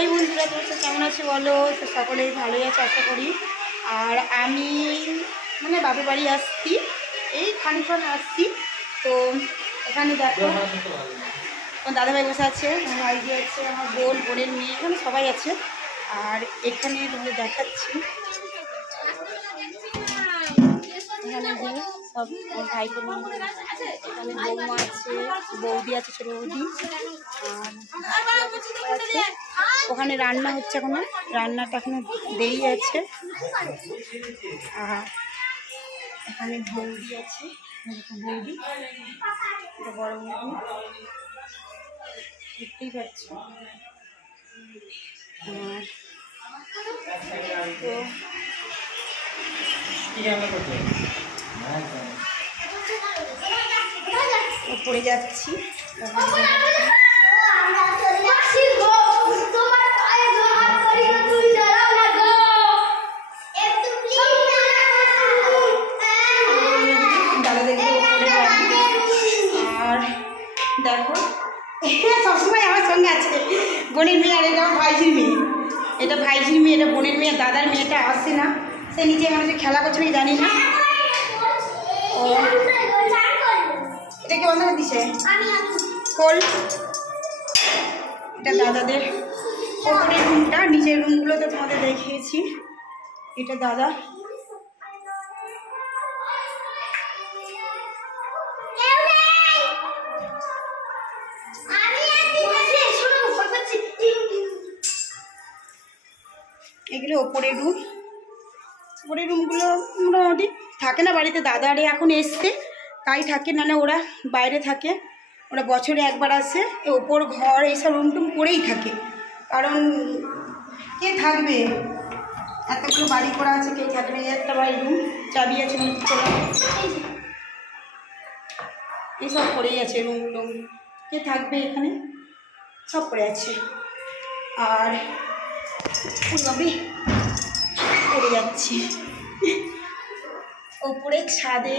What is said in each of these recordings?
High বন্ধুরা, তোমরা কেমন আছে বলো? তো সকলেই ভালোই আছে আশা করি। আর আমি মানে বাপের বাড়ি আসছি, এই খানিক্ষণ আসছি। তো এখানে দেখো আমার দাদাভাই বসে আছে, আমার ভাইজি আছে, আমার বোনের মেয়ে, এখানে সবাই আছে। আর এখানে তোমাদের দেখাচ্ছি, এখানে যে সব ভাই বোন, এখানে বৌমা আছে, বৌদি আছে, ছোটো বৌদি। আর আছে ওখানে রান্না হচ্ছে, এখনো রান্নাটা এখনো দেরি আছে। আর এখানে বৌদি আছে, বৌদি, এটা বড় বৌদি, দেখতেই পাচ্ছ। তো পড়ে যাচ্ছি, দেখো সবসময় আমার সঙ্গে আছে বোনের মেয়ে। আর এটা আমার ভাইঝির মেয়ে, এটা ভাইঝির মেয়ে, এটা বোনের মেয়ে। দাদার মেয়েটা আসে না, সে নিজে মানুষের খেলা করছে নাকি জানি না। ও এটা কি বন্ধ করে দিছে কোল? এটা দাদাদের ওপরের রুমটা, নিচের রুমগুলো তো তোমাদের দেখিয়েছি। এটা দাদা, এগুলো ওপরের রুম। ওপরের রুমগুলো মোটামুটি থাকে না বাড়িতে, দাদা আরে এখন এসছে তাই থাকে, নাহলে ওরা বাইরে থাকে। ওরা বছরে একবার আসে, ওপর ঘর এইসব রুম টুম করেই থাকে, কারণ কে থাকবে, এতগুলো বাড়ি করা আছে, কেউ থাকবে না। একটা বাড়ির রুম, চাবি আছে, এইসব পড়েই আছে রুম টুম, কে থাকবে এখানে, সব পড়ে আছে। আর পড়ে যাচ্ছি ওপরে ছাদে,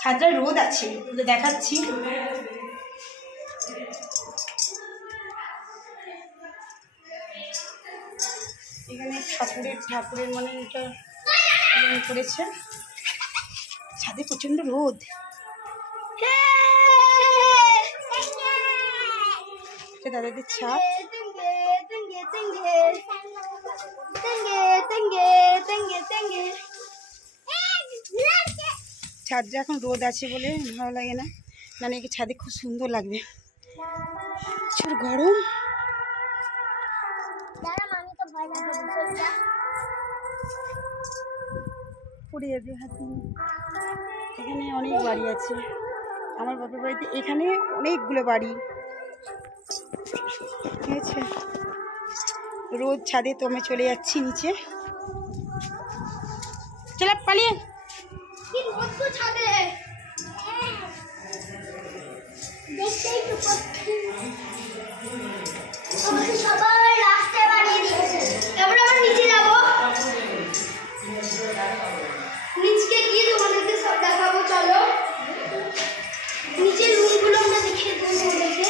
ছাদটা রোদ আছে, রোদে দেখাচ্ছি। এখানে ঠাকুরের মানে এটা করেছে, ছাদে প্রচণ্ড রোদ। এটা দাদাদের ছাদ, ছাদটা এখন রোদ আছে বলে ভালো লাগে না, মানে কি ছাদে খুব সুন্দর লাগবে। প্রচুর গরম, পড়ে যাবে হাতে। এখানে অনেক বাড়ি আছে আমার বাপের বাড়িতে, এখানে অনেকগুলো বাড়ি, ঠিক আছে। রোদ ছাদে, তো আমি চলে যাচ্ছি নিচে, চলে পালিয়ে। সবাই রাস্তায় বানিয়ে দিয়েছে, এবার আমরা নিচে যাবো, নিচে গিয়ে তোমাদেরকে সব দেখাবো। চলো নিচের রুমগুলো আমরা দেখে দেখে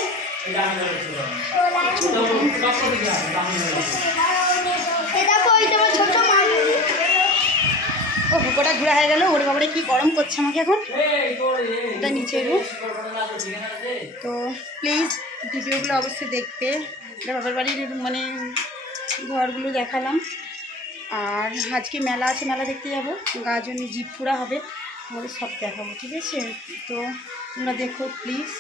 ও গোটা ঘোরা হয়ে গেল। ওর বাবারে কি গরম করছে আমাকে এখন। এটা নিচের রুম, তো প্লিজ ভিডিওগুলো অবশ্যই দেখবে। এটা বাবার বাড়ির মানে ঘরগুলো দেখালাম। আর আজকে মেলা আছে, মেলা দেখতে যাবো, গাজনি জিপ পুরা হবে, আমাদের সব দেখাবো, ঠিক আছে। তো তোমরা দেখো প্লিজ।